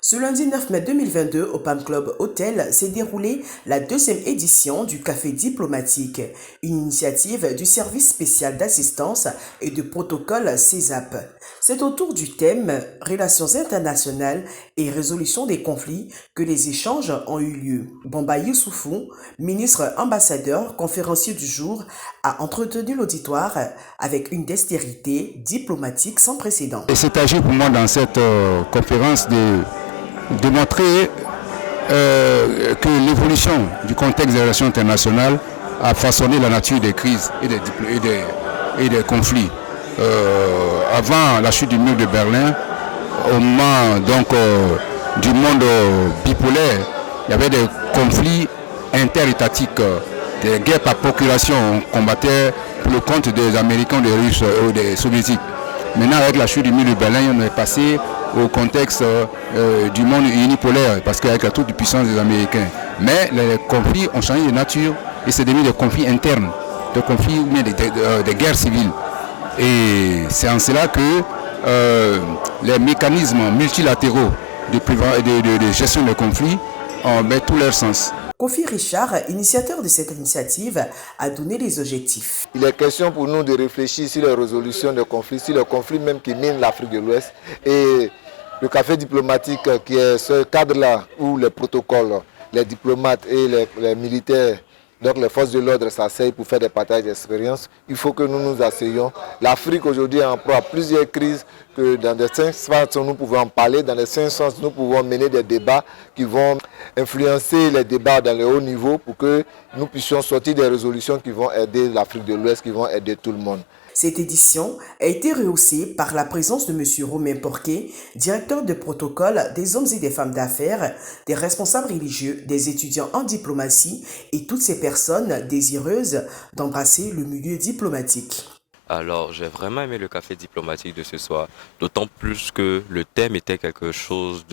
Ce lundi 9 mai 2022, au PAM Club Hotel, s'est déroulée la deuxième édition du Café diplomatique, une initiative du service spécial d'assistance et de protocole CESAP. C'est autour du thème Relations internationales et résolution des conflits que les échanges ont eu lieu. Bamba Youssoufou, ministre ambassadeur, conférencier du jour, a entretenu l'auditoire avec une dextérité diplomatique sans précédent. Et c'est agi pour moi dans cette conférence de montrer que l'évolution du contexte des relations internationales a façonné la nature des crises et des conflits. Avant la chute du mur de Berlin, au moment du monde bipolaire, il y avait des conflits interétatiques, des guerres par procuration. On combattait pour le compte des Américains, des Russes ou des Soviétiques. Maintenant, avec la chute du mur de Berlin, on est passé au contexte du monde unipolaire, parce qu'avec la toute puissance des Américains. Mais les conflits ont changé de nature et c'est devenu des conflits internes, des conflits ou bien des guerres civiles. Et c'est en cela que les mécanismes multilatéraux de gestion des conflits ont tout leur sens. Kofi Richard, initiateur de cette initiative, a donné les objectifs. Il est question pour nous de réfléchir sur les résolutions des conflits, sur les conflits même qui minent l'Afrique de l'Ouest. Et le café diplomatique qui est ce cadre-là où les protocoles, les diplomates et les militaires, donc les forces de l'ordre s'asseyent pour faire des partages d'expériences. Il faut que nous nous asseyions. L'Afrique aujourd'hui est en proie à plusieurs crises que dans les 5 sens nous pouvons en parler. Dans les 5 sens nous pouvons mener des débats qui vont influencer les débats dans le haut niveau pour que nous puissions sortir des résolutions qui vont aider l'Afrique de l'Ouest, qui vont aider tout le monde. Cette édition a été rehaussée par la présence de M. Romain Porquet, directeur de protocole des hommes et des femmes d'affaires, des responsables religieux, des étudiants en diplomatie et toutes ces personnes désireuses d'embrasser le milieu diplomatique. Alors, j'ai vraiment aimé le café diplomatique de ce soir, d'autant plus que le thème était quelque chose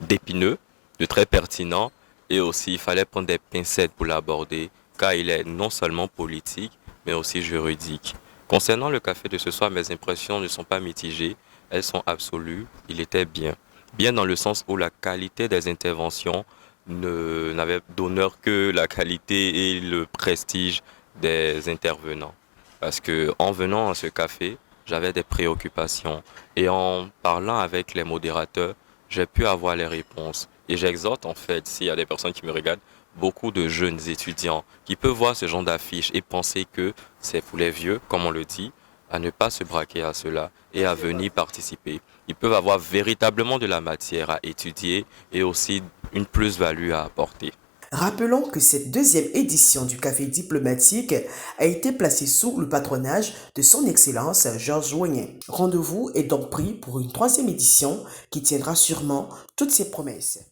d'épineux, de très pertinent, et aussi il fallait prendre des pincettes pour l'aborder, car il est non seulement politique, mais aussi juridique. Concernant le café de ce soir, mes impressions ne sont pas mitigées, elles sont absolues, il était bien. Bien dans le sens où la qualité des interventions n'avait d'honneur que la qualité et le prestige des intervenants. Parce que en venant à ce café, j'avais des préoccupations et en parlant avec les modérateurs, j'ai pu avoir les réponses. Et j'exhorte en fait, s'il y a des personnes qui me regardent, beaucoup de jeunes étudiants qui peuvent voir ce genre d'affiche et penser que c'est pour les vieux, comme on le dit, à ne pas se braquer à cela et à venir participer. Ils peuvent avoir véritablement de la matière à étudier et aussi une plus-value à apporter. Rappelons que cette deuxième édition du Café diplomatique a été placée sous le patronage de son Excellence Georges Weah. Rendez-vous est donc pris pour une troisième édition qui tiendra sûrement toutes ses promesses.